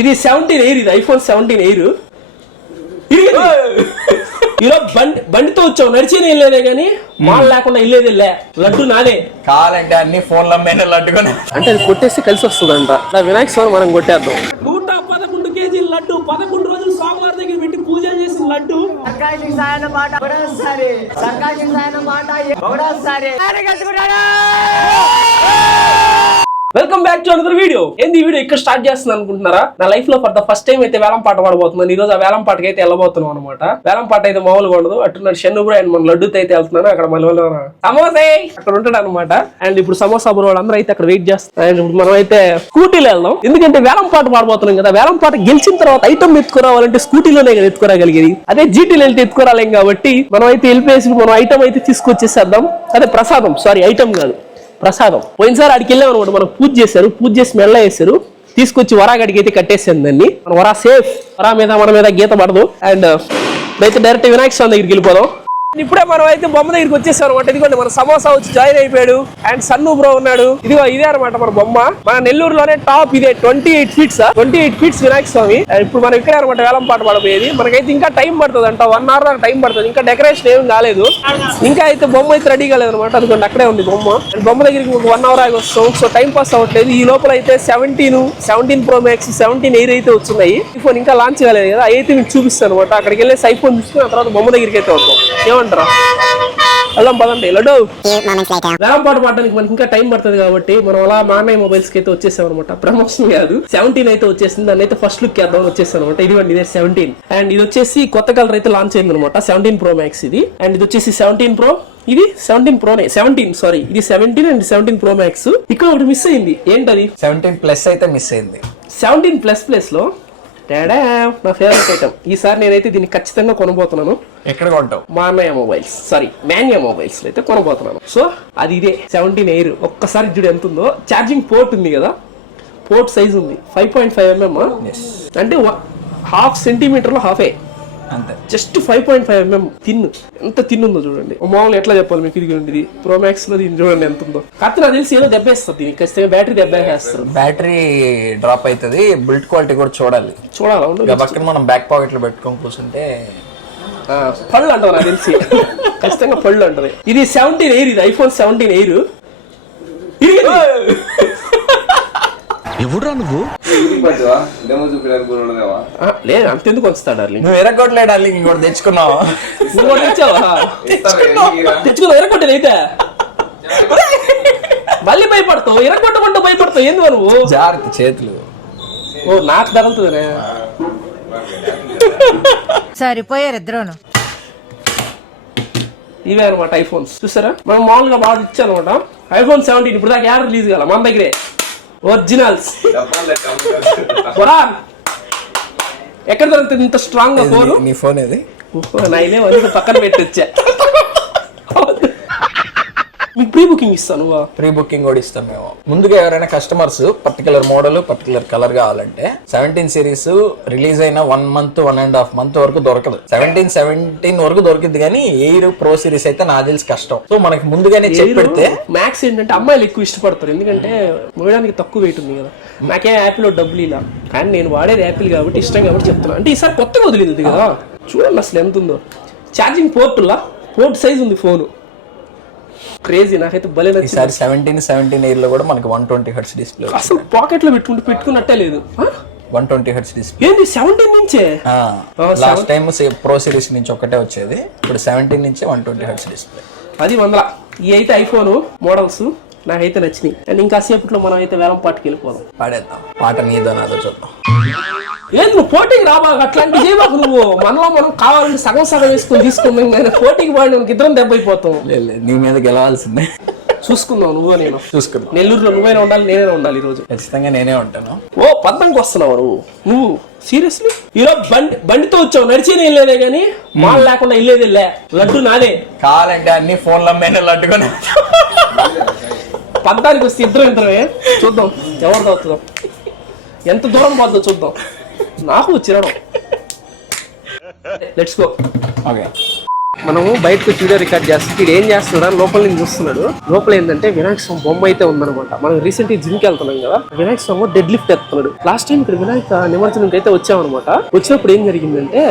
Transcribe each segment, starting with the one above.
ఇది seventeen air ఇది iPhone seventeen air ఈరోజు బండి బండితో వచ్చావు నడిచేది వెళ్ళేదే కానీ మాల్ లేకుండా వెళ్ళేది లే. లడ్డు నాదే. కావాలంటే అన్ని ఫోన్ల మీద లడ్డుకొని. అంటే అది కొట్టేసి కలిసి వస్తుందంట. నా వినాయక స్వామి మనం కొట్టేద్దాం. నూట పదకొండు కేజీల లడ్డు పదకొండు రోజులు స్వామివారి దగ్గర పెట్టి పూజ చేసిన లడ్డు. సర్కారీ సాయన మాట ఒకటోసారి welcome back to another video ఏంది వీడియో ఇక్కడ స్టార్ట్ చేస్తున్నాను అనుకుంటున్నారా? నా లైఫ్లో ఫర్ ద ఫస్ట్ టైం అయితే వేలం పాట పాడబోతున్నాను. ఈ రోజు ఆ వేలం పాటకి అయితే వెళ్ళబోతున్నాం అనమాట వేలం పాట అయితే మామూలుగా ఉండదు. అట్టున్నాడు షన్ను బ్రో అండ్ మన లడ్డుతో అయితే వెళ్తున్నాను అక్కడ మళ్ళీ సమోసే అక్కడ ఉంటాడు అనమాట అండ్ ఇప్పుడు సమోసా బ్రో వాళ్ళందరూ అయితే అక్కడ వెయిట్ చేస్తారు అండ్ ఇప్పుడు మనం అయితే స్కూటీలో వెళ్దాం. ఎందుకంటే వేలం పాట పాడబోతున్నాం కదా. వేలం పాట గెలిచిన తర్వాత ఐటమ్ ఎత్తుకురావాలంటే స్కూటీలోనే కదా ఎత్తుకురాగలిగేది. అదే జీటీలో వెళ్తే ఎత్తుకురాలేం కాబట్టి మనం అయితే వెళ్ళిపోయేసి మనం ఐటమ్ అయితే తీసుకొచ్చేసేద్దాం. అదే ప్రసాదం. సారీ ఐటమ్ కాదు. ప్రసాదం. పోయినసారి అడికి వెళ్ళాం అనమాట మనం పూజ చేశారు పూజ చేసి మెల్ల వేశారు తీసుకొచ్చి వరాగడికి అయితే కట్టేసాను దాన్ని. వరా సేఫ్ వరా మీద మన మీద గీత పడదు. అండ్ అయితే డైరెక్ట్ వినాయక స్వామి దగ్గరికి వెళ్ళిపోదాం. ఇప్పుడే మనం అయితే బొమ్మ దగ్గరికి వచ్చేసాం అనమాట ఇదిగోండి మన సమోసా వచ్చి జాయిన్ అయిపోయాడు. అండ్ సన్ను బ్రో ఉన్నాడు. ఇదిగో ఇదే అనమాట మన బొమ్మ. మన నెల్లూరులోనే టాప్ ఇదే twenty eight feets twenty eight feets Vinayaka Swami. ఇప్పుడు మనం ఇక్కడే అనమాట వేలం పాట పడబోయేది. మనకైతే ఇంకా టైం పడుతుంది అంట వన్ అవర్ దాకా టైం పడుతుంది. ఇంకా డెకరేషన్ ఏం కాలేదు. ఇంకా అయితే బొమ్మ అయితే రెడీ కాలేదు అనమాట అదిగోండి అక్కడే ఉంది బొమ్మ. అండ్ బొమ్మ దగ్గరికి ఒక వన్ అవర్ ఆగి వస్తాం. సో టైం పాస్ అవ్వట్లేదు. ఈ లోపల అయితే seventeen seventeen pro max seventeen air అయితే వచ్చినాయి. ఫోన్ ఇంకా లాంచ్ కాలేదు కదా. అయితే మీకు చూపిస్తాను అనమాట అక్కడికి వెళ్ళేసి ఐఫోన్ తీసుకుని ఆ తర్వాత బొమ్మ దగ్గరికి అయితే వస్తాం ఏమంటారా వెళ్దాం పదండి లడ్డు. వేలం పాట పాడడానికి మనకి ఇంకా టైం పడుతుంది కాబట్టి మనం అలా మా అన్నయ్య మొబైల్స్కి అయితే వచ్చేసాం అనమాట ప్రమోషన్ కాదు. సెవెంటీన్ అయితే వచ్చేసింది దాన్ని అయితే ఫస్ట్ లుక్ వేద్దాం వచ్చేసాను అనమాట ఇదిగోండి ఇదే సెవెంటీన్ అండ్ ఇది వచ్చేసి కొత్త కలర్ అయితే లాంచ్ అయింది అనమాట సెవెంటీన్ ప్రో మ్యాక్స్ ఇది. అండ్ ఇది వచ్చేసి సెవెంటీన్ ప్రో ఇది సెవెంటీన్ ప్రోనే సెవెంటీన్ సారీ ఇది seventeen and seventeen pro max ఇక్కడ ఒకటి మిస్ అయింది. ఏంటది? సెవెంటీన్ ప్లస్ అయితే మిస్ అయింది. సెవెంటీన్ ప్లస్ ప్లస్లో డాడా నా ఫేవరెట్ ఐటమ్ ఈసారి నేనైతే దీన్ని ఖచ్చితంగా కొనబోతున్నాను. ఎక్కడ కొంటావు? మా అన్నయ్య మొబైల్స్ సారీ మాన్యా మొబైల్స్ అయితే కొనబోతున్నాను. సో అది ఇదే సెవెంటీన్ ఎయిర్ ఒక్కసారి చూడు ఎంత ఉందో. ఛార్జింగ్ పోర్ట్ ఉంది కదా. పోర్ట్ సైజ్ ఉంది. ఫైవ్ పాయింట్ ఫైవ్ ఎంఎం అంటే హాఫ్ సెంటీమీటర్లో హాఫే అంతే. Just five point five MM thin ఎంత తిన్ ఉందో చూడండి మామూలు ఎట్లా చెప్పాలి మీకు? ఇది ఇది ప్రో మ్యాక్స్లో దీన్ని చూడండి ఎంత ఉందో. కాకపోతే నాకు తెలిసి ఏదో దెబ్బేస్తుంది దీనికి. ఖచ్చితంగా బ్యాటరీ దెబ్బేస్తారు బ్యాటరీ డ్రాప్ అవుతుంది బిల్డ్ క్వాలిటీ కూడా చూడాలి. చూడాలా? పక్కన మనం బ్యాక్ పాకెట్లో పెట్టుకొని కూర్చుంటే పళ్ళు అంటావు నాకు తెలిసి. ఖచ్చితంగా పళ్ళు అంటది ఇది సెవెంటీన్ ఎయిర్ ఇది ఐఫోన్ సెవెంటీన్ ఎయిర్ ఎవడురా నువ్వు? లేదు అంతెందుకు వస్తాడు డార్లింగ్ నువ్వు ఎరగొట్టలే డార్లింగ్ ఇంకోటి తెచ్చుకున్నావు? నువ్వు తెచ్చావా? తెచ్చుకున్నావు. ఎరగొట్టేది అయితే. మళ్ళీ భయపడతావు ఎరగొట్టకుండా భయపడతావు ఏంది నువ్వు? జాగ్రత్త చేతులు. ఓ నాకు తగులుతుందినే సరిపోయారు ఇద్దరును. ఇవే అనమాట ఐఫోన్స్. చూసారా? మనం మామూలుగా బాగా ఇచ్చాను అనమాట ఐఫోన్ సెవెంటీన్ ఇప్పుడు దాకా యాడ్ రిలీజ్ కాల? మన దగ్గరే. ఒరిజినల్స్ ఎక్కడ దొరుకుతుంది ఇంత స్ట్రాంగ్గా ఫోన్ నీ ఫోన్ ఏది? నైనే వంద పక్కన పెట్టొచ్చా? మీకు ప్రీ బుకింగ్ ఇస్తాను ప్రీ బుకింగ్ కూడా ఇస్తాం మేము. ముందుగా ఎవరైనా customers particular model particular colour కావాలంటే సెవెంటీన్ సిరీస్ రిలీజ్ అయిన one month one and half month వరకు దొరకదు. సెవెంటీన్ సెవెంటీన్ వరకు దొరికింది కానీ ఎయిర్ ప్రో సిరీస్ అయితే నా తెలిసి కష్టం. సో మనకి ముందుగానే చెప్పి పెడితే మ్యాక్స్ ఏంటంటే అమ్మాయిలు ఎక్కువ ఇష్టపడతారు. ఎందుకంటే మోయడానికి తక్కువ వెయిట్ ఉంది కదా. నాకేం యాపిల్ డబ్బులు ఇలా. కానీ నేను వాడేది యాపిల్ కాబట్టి ఇష్టం కాబట్టి చెప్తున్నా. అంటే ఈసారి కొత్తగా వదిలేదు కదా. చూడండి అసలు ఎంత ఉందో. ఛార్జింగ్ పోర్టులా పోర్ట్ సైజ్ ఉంది ఫోన్ క్రేజీ నాకైతే భలే నచ్చింది. ఈసారి సెవెంటీన్ సెవెంటీన్ ఎయిర్లో కూడా మనకి వన్ ట్వంటీ హెడ్స్ డిస్ప్లే అసలు పాకెట్లో పెట్టుకుంటే పెట్టుకున్నట్టే లేదు? వన్ ట్వంటీ హెడ్స్ డిస్ప్లే ఏంది సెవెంటీన్ నుంచే? లాస్ట్ టైం ప్రో సిరీస్ నుంచి ఒకటే వచ్చేది. ఇప్పుడు సెవెంటీన్ నుంచి వన్ ట్వంటీ హెడ్స్ డిస్ప్లే అది వందల. ఈ అయితే ఐఫోన్ మోడల్స్ నాకైతే నచ్చినాయి. అండ్ ఇంకా సేపట్లో మనం అయితే వేలం పాటుకి వెళ్ళిపోదాం. పాడేద్దాం. పాట నీదో నాదో చూద్దాం. ఏంది నువ్వు పోటీకి రాబాక అట్లాంటి చేయబాకు నువ్వు. మనలో మనం కావాలంటే సగం సగం వేసుకొని తీసుకుందాం కానీ పోటీకి పాడి ఇద్దరం దెబ్బ అయిపోతాం. లేదు నీ మీద గెలవాల్సిందే. చూసుకుందాం నువ్వు నేను. చూసుకుందాం. నెల్లూరులో నువ్వైనా ఉండాలి నేనే ఉండాలి ఈరోజు. ఖచ్చితంగా నేనే ఉంటాను. ఓ పద్దంకి వస్తున్నావు నువ్వు? నువ్వు? సీరియస్లీ? ఈరోజు బండి బండితో వచ్చావు నడిచేది వెళ్ళేదే కానీ మాల్ లేకుండా వెళ్ళేది లే. లడ్డు నాదే. కావాలంటే అన్ని ఫోన్ల మీద లడ్డుకొని పద్దానికి వస్తే ఇద్దరం ఇద్దరమే. చూద్దాం ఎవరిదో అవుతుందో ఎంత దూరం పోద్దో చూద్దాం. నాకు చిరడం. లెట్స్ గో ఓకే మనము బయటకు వీడియో రికార్డ్ చేస్తే. వీడు ఏం చేస్తున్నాడు? లోపల నుంచి చూస్తున్నాడు. లోపల ఏంటంటే వినాయక స్వామి బొమ్మ అయితే ఉందన్నమాట. మనం రీసెంట్గా జిమ్కి వెళ్తున్నాం కదా. వినాయక స్వామి డెడ్ లిఫ్ట్ ఎత్తున్నాడు. లాస్ట్ టైం ఇక్కడ వినాయక నిమజ్జనంకి అయితే వచ్చామన్నమాట. వచ్చినప్పుడు ఏం జరిగిందంటే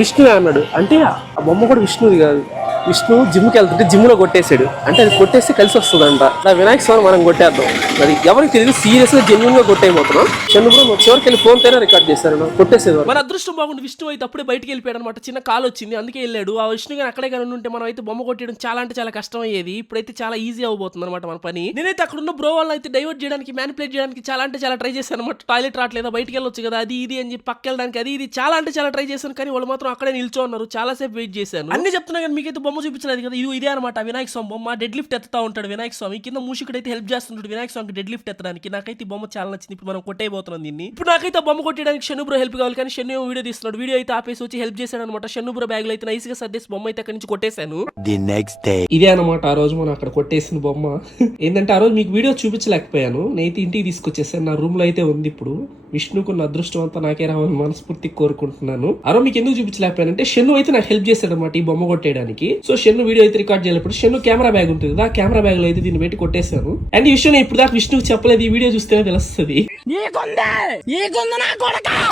విష్ణువే అన్నాడు. అంటే ఆ బొమ్మ కూడా విష్ణుది కాదు. విష్ణు జిమ్కి వెళ్తుంటే జిమ్లో కొట్టేశాడు. అంటే అది కొట్టేస్తే కలిసి వస్తుందంట. నా వినాయక స్వామి మనం కొట్టేద్దాం. అది ఎవరికి తెలియదు సీరియస్గా జెన్యున్గా కొట్టేయబోతున్నాం చంద్రబాబు చివరికి వెళ్ళి ఫోన్ తోనే రికార్డ్ చేశారు. కొట్టేసేది మన అదృష్టం బాగుండి విష్ణు అయితే అప్పుడే బయటికి వెళ్ళిపోయాడు అనమాట చిన్న కాల్ వచ్చింది అందుకే వెళ్ళాడు. ఆ విష్ణు గాని అక్కడే కానీ ఉంటే మనం అయితే బొమ్మ కొట్టడం చాలా అంటే చాలా కష్టం అయ్యేది ఇప్పుడైతే చాలా ఈజీ అవబోతుంది అనమాట మన పని. నేనైతే అక్కడ ఉన్న బ్రో వాళ్ళని అయితే డైవర్ట్ చేయడానికి మ్యానిపులేట్ చేయడానికి చాలా అంటే చాలా ట్రై చేశాను అనమాట టాయిలెట్ రావట్లేదా? బయటికి వెళ్ళొచ్చు కదా? అది ఇది అని చెప్పి పక్క వెళ్ళడానికి అది ఇది చాలా అంటే చాలా ట్రై చేశాను. కానీ వాళ్ళు మాత్రం అక్కడే నిల్చో ఉన్నారు చాలా సేపు వెయిట్ చేశాను. అన్ని చెప్తున్నా కానీ మీకైతే బొమ్మ చూపించలేదు కదా ఇది ఇదే అనమాట. వినాయక స్వామి బొమ్మ. డెడ్ లిఫ్ట్ ఎత్తుతా ఉంటాడు వినాయక స్వామి. కింద మూషికుడు అయితే హెల్ప్ చేస్తుంటాడు వినాయక స్వామికి డెడ్ లిఫ్ట్ ఎత్తడానికి. నాకైతే ఈ బొమ్మ చాలా నచ్చింది. ఇప్పుడు మనం కొట్టేయబోతున్నాం దీన్ని. ఇప్పుడు నాకైతే బొమ్మ కొట్టడానికి షన్ను బ్రో హెల్ప్ కావాలి. కానీ ఏమో వీడియో తీస్తున్నాడు. వీడియో అయితే ఆపేసి వచ్చి హెల్ప్ చేశాడు అనమాట షన్ను బ్రో బ్యాగ్లో అయితే నైస్గా సర్దేసి బొమ్మ అయితే అక్కడి నుంచి కొట్టేశాను. Day. ఇదే అనమాట ఆ రోజు మనం అక్కడ కొట్టేసిన బొమ్మ. ఏంటంటే ఆ రోజు మీకు వీడియో చూపించలేకపోయాను. నేనైతే ఇంటికి తీసుకొచ్చేసాను. నా రూమ్లో అయితే ఉంది ఇప్పుడు. విష్ణుకున్న అదృష్టం అంతా నాకే రావాలని మనస్ఫూర్తి కోరుకుంటున్నాను. రోజు మీకు ఎందుకు చూపించలేకపోయానంటే షెన్ను అయితే నాకు హెల్ప్ చేశాడు అనమాట ఈ బొమ్మ కొట్టేయడానికి. సో షెన్ను వీడియో అయితే రికార్డ్ చేయాలప్పుడు షెన్ను కెమెరా బ్యాగ్ ఉంటుంది కదా ఆ కెమెరా బ్యాగ్లో అయితే దీన్ని పెట్టి కొట్టేశాను. అండ్ ఈ విషయం నేను ఇప్పుడు దాకా విష్ణుకు చెప్పలేదు ఈ వీడియో చూస్తేనే తెలుస్తుంది.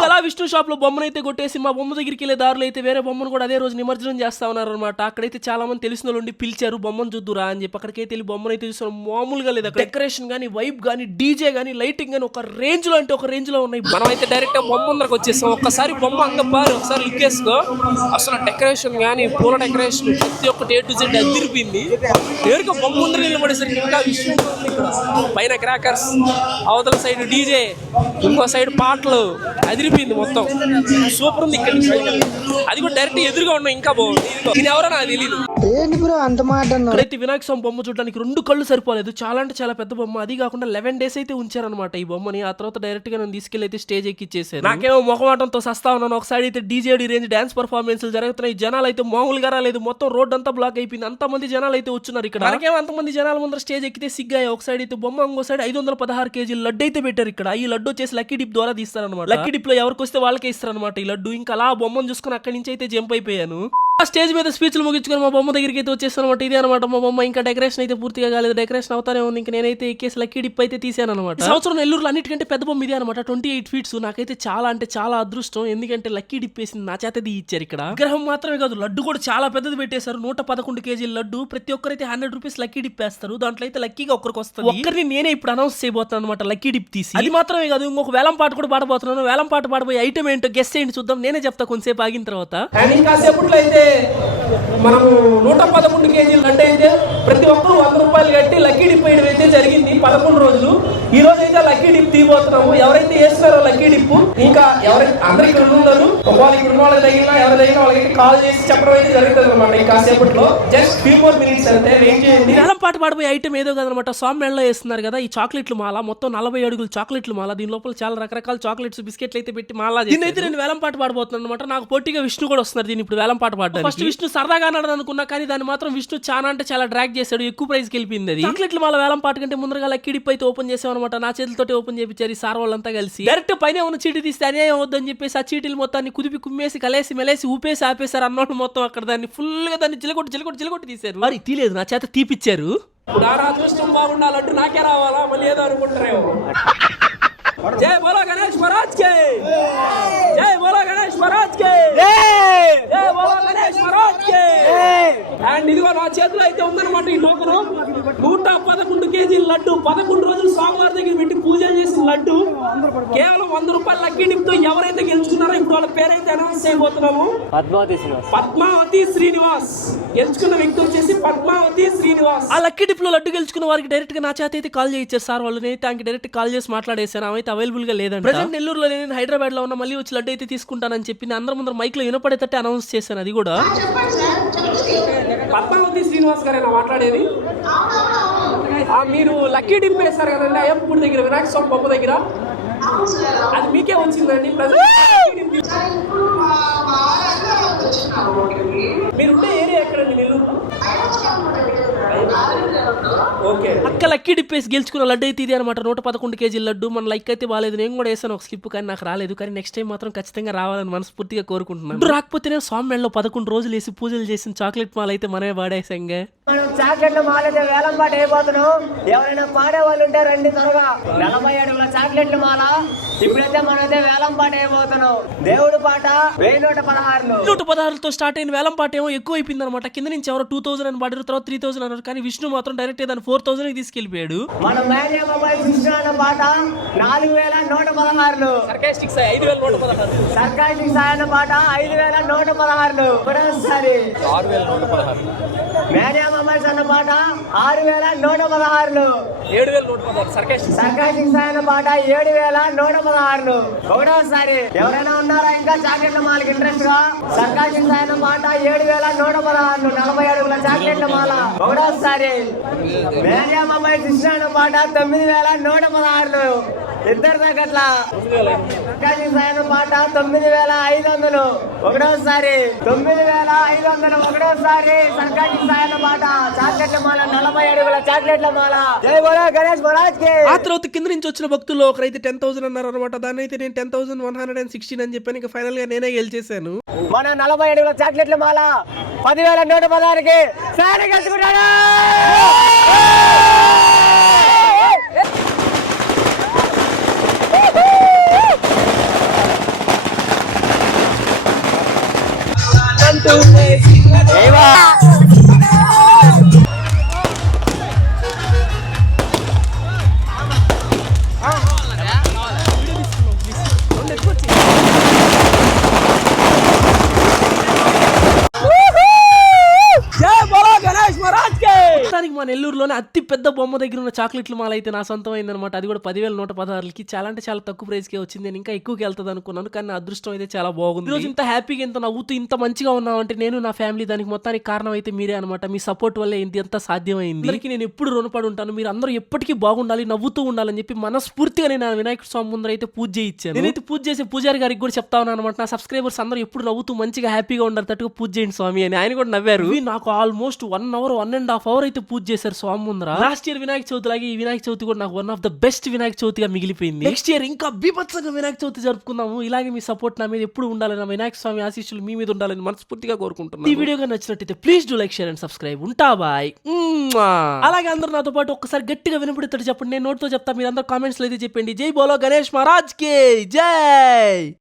అలా విష్ణు షాప్లో బొమ్మను అయితే కొట్టేసి మా బొమ్మ దగ్గరికి వెళ్ళే దారులు అయితే వేరే బొమ్మను కూడా అదే రోజు నిమజ్జనం చేస్తా ఉన్నారు అనమాట అక్కడైతే చాలా మంది తెలిసిన వాళ్ళు ఉండి పిలిచారు బొమ్మను చూద్దురా అని చెప్పి. అక్కడికైతే వెళ్ళి బొమ్మను అయితే చూసాను. మామూలుగా లేదు డెకరేషన్ గానీ వైబ్ గానీ డీజే గానీ లైటింగ్ గానీ ఒక రేంజ్లో అంటే ఒక రేంజ్లో ఉన్నాయి. మనం అయితే డైరెక్ట్ బొమ్మ ముందరకు వచ్చేసాం. ఒక్కసారి బొమ్మ అంగపారు ఒకసారి లుక్ వేసుకో. అసలు డెకరేషన్ కానీ పూల డెకరేషన్ ప్రతి ఒక్కటి ఏ టు జెడ్ అదిరిపోయింది. నేరుగా బొమ్మ ముందర నిలబడేసరికి ఇంకా విషయం పైన క్రాకర్స్ అవతల సైడ్ డీజే ఇంకో సైడ్ పాటలు. అదిరిపోయింది మొత్తం. సూపర్ ఉంది ఇక్కడ అది కూడా డైరెక్ట్ ఎదురుగా ఉన్నాం. ఇంకా బాగుంది. ఇది ఎవరో నాకు తెలియదు ఇక్కడైతే వినాయక స్వామి బొమ్మ చూడడానికి రెండు కళ్ళు సరిపోలేదు. చాలా అంటే చాలా పెద్ద బొమ్మ. అది కాకుండా లెవెన్ డేస్ అయితే ఉంచారనమాట ఈ బొమ్మని. ఆ తర్వాత డైరెక్ట్గా నేను తీసుకెళ్ళి అయితే స్టేజ్ ఎక్కిచ్చేసాను నాకేమో మొహమాటంతో సస్తా ఉన్నాను. ఒకసారి అయితే డీజేడి రేంజ్ డాన్స్ పర్ఫార్మెన్స్ జరుగుతున్నాయి. జనాలు అయితే మామూలుగా రాలేదు. మొత్తం రోడ్ అంతా బ్లాక్ అయిపోయింది. అంత మంది జనాలు అయితే వచ్చున్నారు ఇక్కడ. నాకేమో అంతమంది జనాల ముందర స్టేజ్ ఎక్కితే సిగ్గాయి. ఒక సైడ్ అయితే బొమ్మ ఇంకో సైడ్ ఐదు వందల పదహారు కేజీ లడ్డు అయితే పెట్టారు ఇక్కడ. ఈ లడ్డు వచ్చేసి లక్కీ డిప్ ద్వారా తీస్తారనమాట లక్కీ డిప్లో ఎవరికి వస్తే వాళ్ళకే ఇస్తారనమాట ఈ లడ్డు. ఇంకా అలా బొమ్మను చూసుకుని అక్కడి నుంచి అయితే జంప్ అయిపోయాను. స్టేజ్ మీద స్పీచ్లు ముగించుకొని మా బొమ్మ దగ్గరికి అయితే వచ్చేసాను అనమాట ఇదే అనమాట మా బొమ్మ. ఇంకా డెకరేషన్ అయితే పూర్తిగా కాలేదు. డెకరేషన్ అవుతానే ఉంది. ఇంకా నేనైతే ఎక్కేసి లక్కీ డిప్ అయితే తీసాను అనమాట సంవత్సరం నెల్లూరులో అన్నిటికంటే పెద్ద బొమ్మ ఇదే అనమాట. Twenty eight feets. నాకైతే చాలా అంటే చాలా అదృష్టం. ఎందుకంటే లక్కీ డిప్ వేసింది నా చేత ఇచ్చారు ఇక్కడ. విగ్రహం మాత్రమే కాదు లడ్డు కూడా చాలా పెద్దది పెట్టేశారు. నూట పదకొండు కేజీల లడ్డు. ప్రతి ఒక్కరైతే హండ్రెడ్ రూపీస్ లక్కీ డిప్ వేస్తారు. దాంట్లో అయితే లక్కీగా ఒక్కరికి వస్తుంది. ఒక్కరిని నేనే ఇప్పుడు అనౌన్స్ చేయబోతున్నాను అనమాట లక్కీ డిప్ తీసి. అది మాత్రమే కాదు ఇంకొక వేలం పాట కూడా పాడబోతున్నాను. వేలం పాట పాడబోయే ఐటమ్ ఏంటో గెస్ట్ చేయండి. చూద్దాం. నేనే చెప్తా కొంతసేపు ఆగిన తర్వాత. అండ్ ఇంకా సేపట్లో అయితే మనము నూట పదకొండు కేజీలు అంటే అయితే ప్రతి ఒక్కరు వంద రూపాయలు కట్టి లక్కీ డిప్ వేయడం అయితే జరిగింది పదకొండు రోజులు. ఈ రోజు అయితే లక్కీ డిప్ తీయబోతున్నాము. ఎవరైతే వేస్తున్నారో లక్కీ డిప్ ఇంకా ఎవరైతే అందరు ఇక్కడ ఉన్నారు ఒకవేళ ఇక్కడ ఉన్న వాళ్ళకి తగిలినా ఎవరు తగిలినా వాళ్ళకి కాల్ చేసి చెప్పడం అయితే జరుగుతుంది అనమాట ఈ కాసేపట్లో. జస్ట్ ఫ్యూ ఫోర్ మినిట్స్ అంతే వెయిట్ చేయండి. వేలం పాట పాడబోయే ఐటమ్ ఏదో కదనమాట స్వామి మెడలో వేస్తున్నారు కదా ఈ చాక్లెట్లు మాల మొత్తం నలభై అడుగులు చాక్లెట్లు మాల. దీని లోపల చాలా రకరకాల చాక్లెట్స్ బిస్కెట్లు అయితే పెట్టి మాల దీని అయితే నేను వేలం పాట పాడబోతున్నాను అనమాట నాకు పొట్టిగా విష్ణు కూడా వస్తున్నారు దీన్ని ఇప్పుడు వేలం పాట పాడడానికి. ఫస్ట్ విష్ణు సరదాగా అన్నాడు అనుకున్నా కానీ దాన్ని మాత్రం విష్ణు చాలా అంటే చాలా డ్రాగ్ చేశాడు. ఎక్కువ ప్రైస్ వెళ్ళిపోయింది అది. చాక్లెట్లు మాల వేలం పాట కంటే ముందరగా లక్కీ డిప్ అయితే ఓపెన్ చేసాం అనమాట నా చేతులతోటి ఓపెన్ చేపించారు ఈ సార్ వాళ్ళంతా కలిసి. డైరెక్ట్ పైన ఉన్న చీటీ తీస్తే అన్యాయం అవుద్దని చెప్పేసి ఆ చీటీలు మొత్తాన్ని కుదిపి కుమ్మేసి కలిసి మెలేసి ఊపేసి ఆపేశారు అన్నోళ్ళు మొత్తం అక్కడ దాన్ని ఫుల్గా దాన్ని చిలకొట్టి చిలకొట్టి చిలకొట్టి తీశారు. మరి తీలేదు నా చేత తీపిచ్చారు. ఇప్పుడు ఆ అదృష్టం బాగుండాలంటూ నాకే రావాలా? మళ్ళీ ఏదో అనుకుంటారేమో. జై బోలో గణేష్ మహారాజ్ కే జై బోలో గణేష్ మహారాజ్ కే జై బోలో గణేష్ మహారాజ్ కే అండ్ ఇదిగో నా చేతిలో అయితే ఉందన్నమాట ఈ టోకను. నూట పదకొండు కేజీల లడ్డు పదకొండు రోజులు స్వామివారి దగ్గర పెట్టి పూజ చేసిన లడ్డు. కేవలం వంద రూపాయల లక్కీ డిప్తో ఎవరైతే గెలుచుకున్నారో ఇప్పుడు వాళ్ళ పేరైతే అనౌన్స్ చేయబోతున్నాము. పద్మావతి శ్రీనివాస్. పద్మావతి శ్రీనివాస్. గెలుచుకున్న వ్యక్తి వచ్చేసి పద్మావతి శ్రీనివాస్. ఆ లక్కీ డిప్లో లడ్డు గెలుచుకున్న వారికి డైరెక్ట్గా నా చేత అయితే కాల్ చేయించారు సార్. వాళ్ళు నేను దానికి డైరెక్ట్ కాల్ చేసి మాట్లాడేశాను. ఆమె అయితే అవైలబుల్గా లేదండి ప్రజెంట్ నెల్లూరులో నేను హైదరాబాద్లో ఉన్న మళ్ళీ వచ్చి లడ్డు అయితే తీసుకుంటానని చెప్పి అందరి ముందర మైక్లో వినపడేటట్టు అనౌన్స్ చేశాను. అది కూడా. పద్మావతి శ్రీనివాస్ గారేనా మాట్లాడేది? ఆ, మీరు లక్కీ డిప్ వేశారు కదండి. అయ్యప్పూడి దగ్గర వినాయక స్వామి బొమ్మ దగ్గర. అది మీకే వచ్చిందండి ప్రజెంట్ మీరుండే ఏరియా ఎక్కడండి నెల్లూరు ఓకే. అక్క లక్కీ డిప్పేసి గెలుచుకున్న లడ్డు అయితే ఇది అనమాట నూట పదకొండు కేజీల లడ్డు. మన లైక్ అయితే బాగాలేదు నేను కూడా వేసాను ఒక స్లిప్ కానీ నాకు రాలేదు. కానీ నెక్స్ట్ టైం మాత్రం ఖచ్చితంగా రావాలని మనస్ఫూర్తిగా కోరుకుంటున్నాను. లడ్డు రాకపోతే నేను స్వామి మెడలో పదకొండు రోజులు వేసి పూజలు చేసిన చాక్లెట్ మాల అయితే మనమే వాడేసాంగా. మనం చాక్లెట్ల మాలైతే వేలం పాట అయిపోతున్నాం. ఎవరైనా పాడే వాళ్ళు ఉంటే రండి త్వరగా. నలభై అడుగుల చాక్లెట్ల మాల ఇప్పుడైతే మనమైతే వేలం పాట అయిపోతున్నాం. దేవుడు పాట వెయ్యి నూట పదహారులు. నూట పదహారులతో స్టార్ట్ అయిన వేలం పాట ఏమో ఎక్కువ అయిపోయింది అనమాట కింద నుంచి ఎవరో టూ థౌసండ్ అని పాడారు తర్వాత త్రీ థౌసండ్ అన్నారు. కానీ విష్ణు మాత్రం డైరెక్ట్ దాన్ని ఫోర్ థౌసండ్ తీసుకెళ్ళిపోయాడు మన అన్న పాట నాలుగు వేల నూట పదహారులు. ఐదు వేల నూట పదహారు. సర్కారీ సాయన పాట ఐదు వేల నూట పదహారులు. ఒకటోసారి ఆరు వేల నూట పదహారు. మొబైల్స్ అన్న పాట ఆరు వేల నూట పదహారులు ఏడు వేల నూట పదహారు సర్కారీ సాయన పాట ఏడు వేల నూట పదహారులు ఒకటోసారి ఎవరైనా ఉన్నారా ఇంకా? చాక్లెట్ల మాలకి ఇంట్రెస్ట్గా సర్కారీ సాయన పాట ఏడు వేల నూట పదహారులు నలభై అడుగుల చాక్లెట్ల మాల. ఒకటోసారి మేరియా మొబైల్ కృష్ణ పాట తొమ్మిది వేల నూట పదహారులు ఇద్దరు తగ్గట్ల సర్కారీ సాయన పాట తొమ్మిది వేల ఐదు వందలు. ఒకటోసారి. తొమ్మిది వేల ఐదు వందలు. ఒకటోసారి సర్కారీ సాయన పాట. చాక్లెట్ల మాల నలభై అడుగుల చాక్లెట్ల మాల. జై బోలో గణేష్ మహారాజ్కి ఆ తర్వాత కింద నుంచి వచ్చిన భక్తుల్లో ఒకరైతే టెన్ థౌసండ్ అన్నారు అనమాట. దాన్ని అయితే నేను ten thousand one hundred and sixteen అని చెప్పాను. ఇక ఫైనల్గా నేనే గెలిచేశాను. మన నలభై అడుగుల చాక్లెట్ల మాల. పదివేల నూట పదహారుకి సారీ కలుసుకుంటాడు మొత్తానికి మా నెల్లూరులోనే అతి పెద్ద బొమ్మ దగ్గర చాక్లెట్ల మాల అయితే నా సొంతం అయిందనమాట అది కూడా పదివేల నూట పదహారులకి. చాలా అంటే చాలా తక్కువ ప్రైస్కి వచ్చింది. నేను ఇంకా ఎక్కువకి వెళ్తుంది అనుకున్నాను కానీ నా అదృష్టం అయితే చాలా బాగుంది. ఈ రోజు ఇంత హ్యాపీగా ఇంత నవ్వుతూ ఇంత మంచిగా ఉన్నామంటే నేను నా ఫ్యామిలీ దానికి మొత్తానికి కారణం అయితే మీరే అనమాట. మీ సపోర్ట్ వల్లే ఇంత ఎంత సాధ్యమైంది. అందరికీ నేను ఎప్పుడు రుణపడి ఉంటాను. మీరు అందరూ ఎప్పటికీ బాగుండాలి నవ్వుతూ ఉండాలని చెప్పి మనస్ఫూర్తిగా నేను వినాయక స్వామి ముందర అయితే పూజ చేయించాను. నేనైతే పూజ చేసే పూజారి గారికి కూడా చెప్తా ఉన్నాను అనమాట. నా సబ్స్క్రైబర్స్ అందరూ ఎప్పుడు నవ్వుతూ మంచిగా హ్యాపీగా ఉండాలి తట్టుగా పూజ చేయండి స్వామి అని. ఆయన కూడా నవ్వారు. నాకు almost one hour one and half hour అయితే పూజ చేశారు స్వామి ముందర. లాస్ట్ ఇయర్ వినాయక చవితి లాగే ఈ వినాయక చవితి కూడా నాకు one of the best Vinayaka చవితిగా మిగిలిపోయింది. నెక్స్ట్ ఇయర్ ఇంకా బీభత్సంగా వినాయక చవితి జరుపుకుందాము. ఇలాగే మీ సపోర్ట్ నా మీద ఎప్పుడు ఉండాలని నా వినాయక స్వామి ఆశీస్సులు మీ మీద ఉండాలని మనస్ఫూర్తిగా కోరుకుంటున్నాను. ఈ వీడియో నచ్చినట్టయితే please do like share and subscribe ఉంటా బాయ్ అలాగే అందరూ నాతో పాటు ఒక్కసారి గట్టిగా వినపడతాడు చెప్పండి. నేను నోట్తో చెప్తా మీరు అందరూ కామెంట్స్లో అయితే చెప్పండి. జై బోలో గణేష్ మహారాజ్కి. జై!